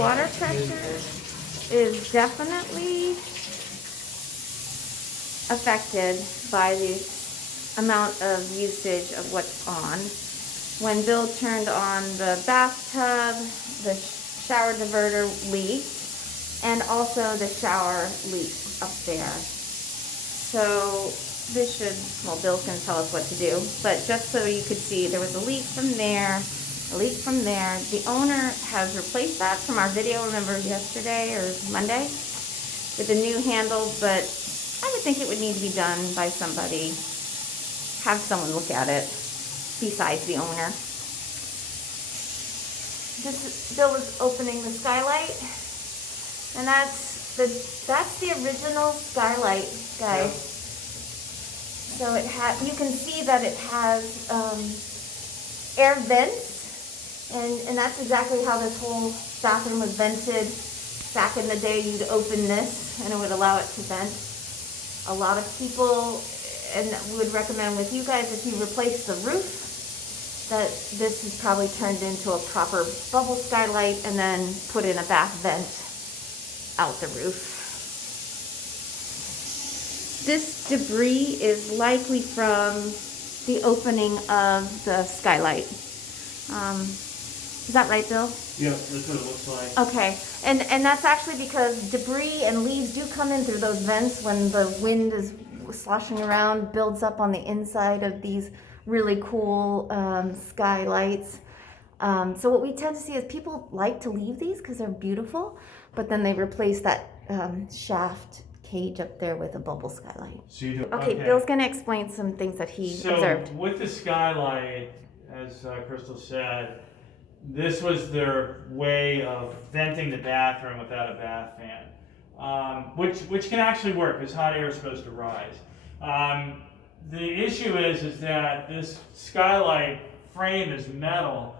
water pressure is definitely affected by the amount of usage of what's on. When Bill turned on the bathtub, the shower diverter leaked, and also the shower leaked up there. So this should, well, Bill's going to tell us what to do, but just so you could see, there was a leak from there, a leak from there. The owner has replaced that from our video, remember, yesterday or Monday, with a new handle, but I would think it would need to be done by somebody. Have someone look at it besides the owner. Bill was opening the skylight, and that's the original skylight, guys. So it you can see that it has air vents, and that's exactly how this whole bathroom was vented. Back in the day, you'd open this, and it would allow it to vent. A lot of people, and would recommend with you guys, if you replace the roof, that this is probably turned into a proper bubble skylight and then put in a bath vent out the roof. This debris is likely from the opening of the skylight. Is that right, Bill? Yeah, that's what it looks like. Okay, and that's actually because debris and leaves do come in through those vents when the wind is sloshing around, builds up on the inside of these really cool skylights. So what we tend to see is people like to leave these because they're beautiful, but then they replace that shaft cage up there with a bubble skylight. So you do, okay, Bill's going to explain some things that he observed. So with the skylight, as Crystal said, this was their way of venting the bathroom without a bath fan, which can actually work because hot air is supposed to rise. The issue is that this skylight frame is metal,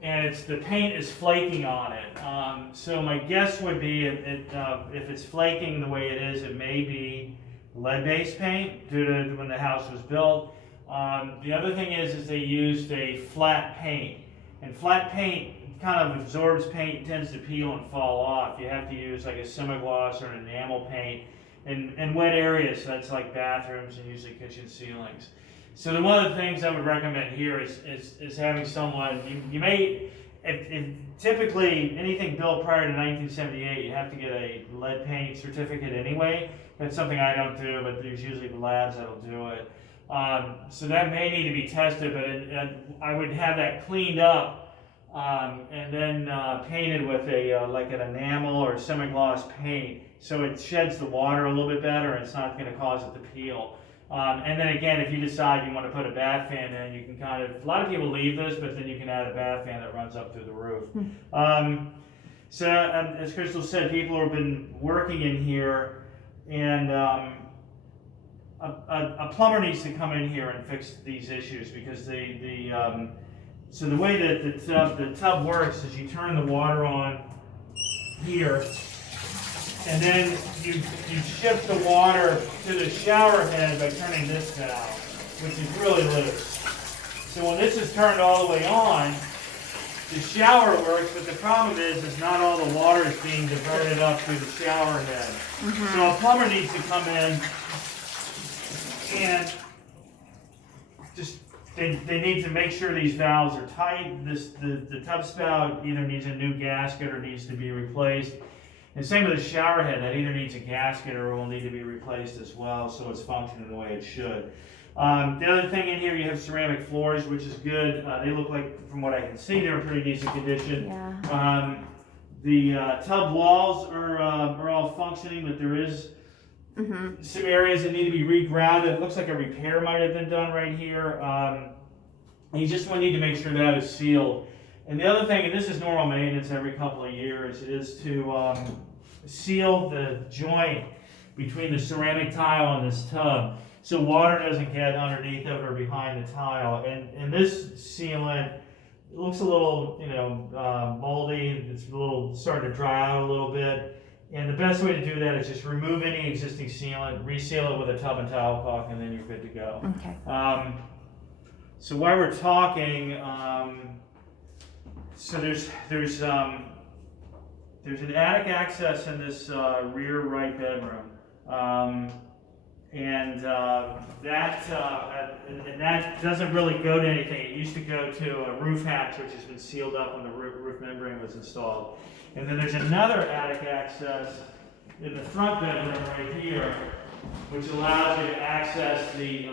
and the paint is flaking on it. So my guess would be if it's flaking the way it is, it may be lead-based paint due to when the house was built. The other thing is they used a flat paint, and flat paint kind of absorbs paint, tends to peel and fall off. You have to use like a semi-gloss or an enamel paint in wet areas, so that's like bathrooms and usually kitchen ceilings. So one of the things I would recommend here is having someone, you may, if typically anything built prior to 1978, you have to get a lead paint certificate anyway. That's something I don't do, but there's usually labs that'll do it. So that may need to be tested, but I would have that cleaned up and then painted with like an enamel or semi-gloss paint, so it sheds the water a little bit better and it's not going to cause it to peel. And then again, if you decide you want to put a bath fan in, you can kind of, a lot of people leave this, but then you can add a bath fan that runs up through the roof. So as Crystal said, people have been working in here, and a plumber needs to come in here and fix these issues, because so the way that the tub works is you turn the water on here, and then you shift the water to the shower head by turning this valve, which is really loose. So when this is turned all the way on, the shower works, but the problem is not all the water is being diverted up through the shower head. So a plumber needs to come in and just they need to make sure these valves are tight. The tub spout either needs a new gasket or needs to be replaced. And same with the shower head, that either needs a gasket or will need to be replaced as well, so it's functioning the way it should. The other thing in here, you have ceramic floors, which is good. They look like, from what I can see, they're in pretty decent condition. Yeah. The tub walls are all functioning, but there is some areas that need to be regrounded. It looks like a repair might have been done right here. You just need to make sure that is sealed. And the other thing, and this is normal maintenance every couple of years, is to seal the joint between the ceramic tile and this tub, so water doesn't get underneath of or behind the tile. And this sealant, it looks a little, moldy. It's starting to dry out a little bit. And the best way to do that is just remove any existing sealant, reseal it with a tub and towel caulk, and then you're good to go. Okay. So while we're talking, so there's there's an attic access in this rear right bedroom. And that doesn't really go to anything. It used to go to a roof hatch, which has been sealed up when the roof membrane was installed. And then there's another attic access in the front bedroom right here, which allows you to access the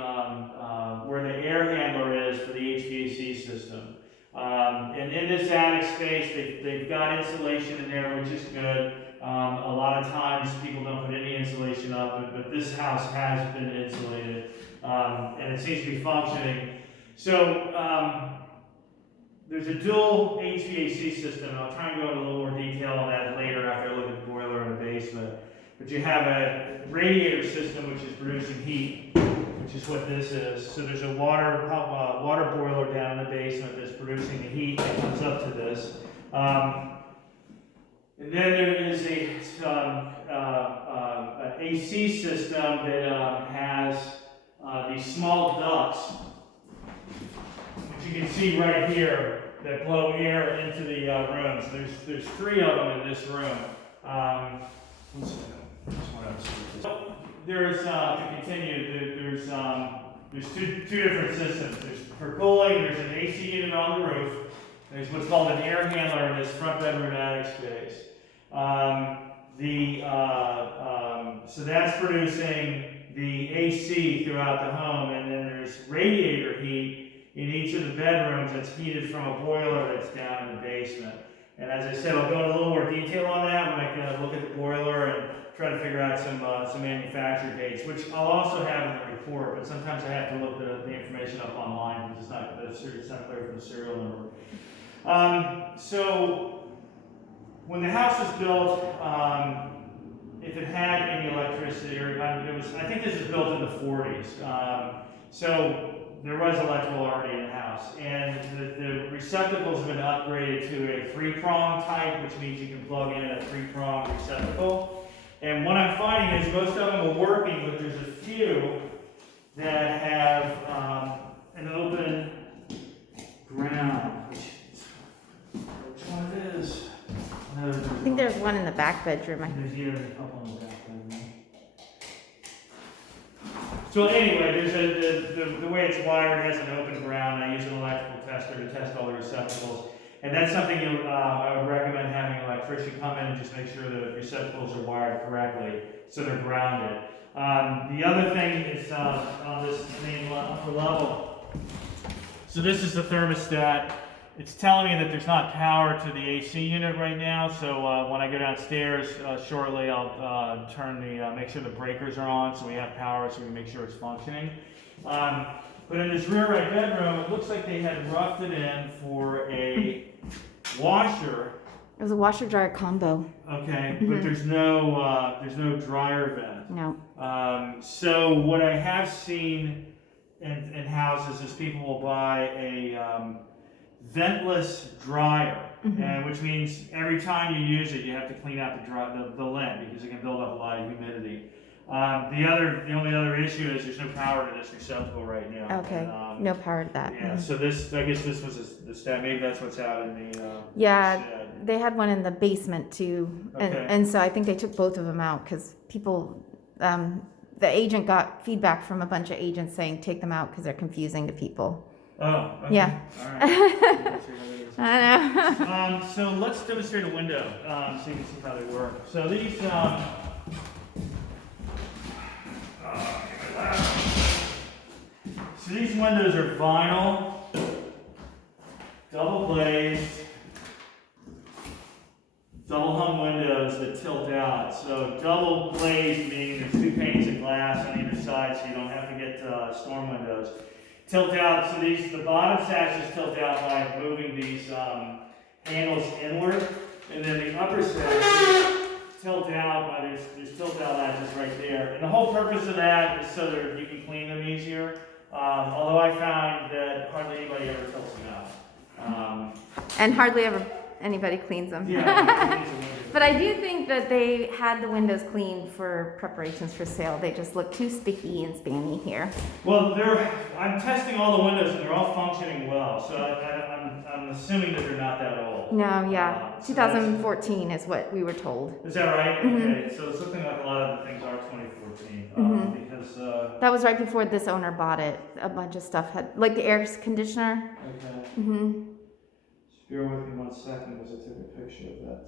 where the air handler is for the HVAC system. And in this attic space, they've got insulation in there, which is good. A lot of times people don't put any insulation up, but this house has been insulated, and it seems to be functioning. So there's a dual HVAC system, and I'll try and go into a little more detail on that later after I look at the boiler in the basement. But you have a radiator system which is producing heat, which is what this is. So there's a water boiler down in the basement that's producing the heat that comes up to this. And then there is an AC system that has these small ducts, which you can see right here, that blow air into the rooms. There's 3 of them in this room. There's to continue. There's two different systems. There's for cooling. There's an AC unit on the roof. There's what's called an air handler in this front bedroom attic space. So that's producing the AC throughout the home, and then there's radiator heat in each of the bedrooms that's heated from a boiler that's down in the basement. And as I said, I'll go into a little more detail on that when I can look at the boiler and try to figure out some manufacturer dates, which I'll also have in the report, but sometimes I have to look the information up online because it's not clear from the serial number. So when the house was built, if it had any electricity, or I think this was built in the 40s. So there was electrical already in the house, and the receptacles have been upgraded to a 3-prong type, which means you can plug in a 3-prong receptacle. And what I'm finding is most of them are working, but there's a few that have an open ground. Which one it is? I think there's one in the back bedroom. There's a couple in the back bedroom. So anyway, there's the way it's wired has an open ground. I use an electrical tester to test all the receptacles. And that's something I would recommend having an electrician come in and just make sure the receptacles are wired correctly so they're grounded. The other thing is on this main upper level. So this is the thermostat. It's telling me that there's not power to the AC unit right now, so when I go downstairs shortly, I'll make sure the breakers are on so we have power so we can make sure it's functioning. But in this rear right bedroom, it looks like they had roughed it in for a washer. It was a washer-dryer combo. Okay, but there's no dryer vent. No. So what I have seen in houses is people will buy a ventless dryer, and which means every time you use it, you have to clean out the lint because it can build up a lot of humidity. The only other issue is there's no power to this receptacle right now. Okay, no power to that. Yeah, so I guess this was the stat. Maybe that's what's out in the yeah, shed. They had one in the basement too, and so I think they took both of them out because people, the agent got feedback from a bunch of agents saying take them out because they're confusing to people. Oh, okay. Yeah. All right. I know. So let's demonstrate a window so you can see how they work. So these, windows are vinyl, double glazed, double hung windows that tilt out. So double glazed meaning there's 2 panes of glass on either side, so you don't have to get storm windows. Tilt out, so the bottom sashes tilt out by moving these handles inward, and then the upper sashes tilt out by there's tilt out latches right there. And the whole purpose of that is so that you can clean them easier. Although I found that hardly anybody ever tilts them out. And hardly ever anybody cleans them. Yeah. But I do think that they had the windows cleaned for preparations for sale. They just look too sticky and spammy here. Well, I'm testing all the windows and they're all functioning well. So I'm assuming that they're not that old. No, yeah. So 2014 is what we were told. is that right? Mhm. Okay, so it's looking like a lot of the things are 2014. Mhm. Because, That was right before this owner bought it. A bunch of stuff had, like the air conditioner. okay. Mm-hmm. Just bear with me 1 second because I took a picture of that.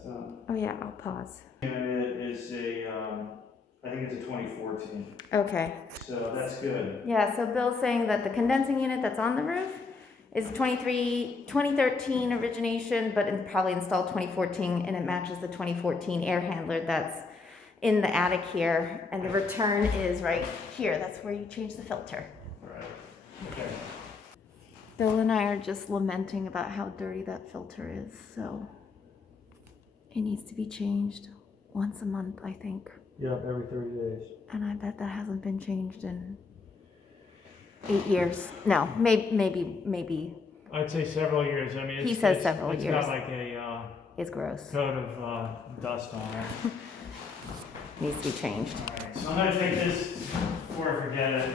Oh yeah, I'll pause. Unit is I think it's a 2014. Okay. So that's good. Yeah, so Bill's saying that the condensing unit that's on the roof is 2013 origination, but it's probably installed 2014, and it matches the 2014 air handler that's in the attic here, and the return is right here. That's where you change the filter. Right. Okay. Bill and I are just lamenting about how dirty that filter is, so it needs to be changed once a month, I think. Yep, every 30 days. And I bet that hasn't been changed in 8 years. No, maybe. I'd say several years. I mean, He says several it's years. got like a It's gross. coat of dust on it. Needs to be changed. All right, so I'm gonna take this before I forget it.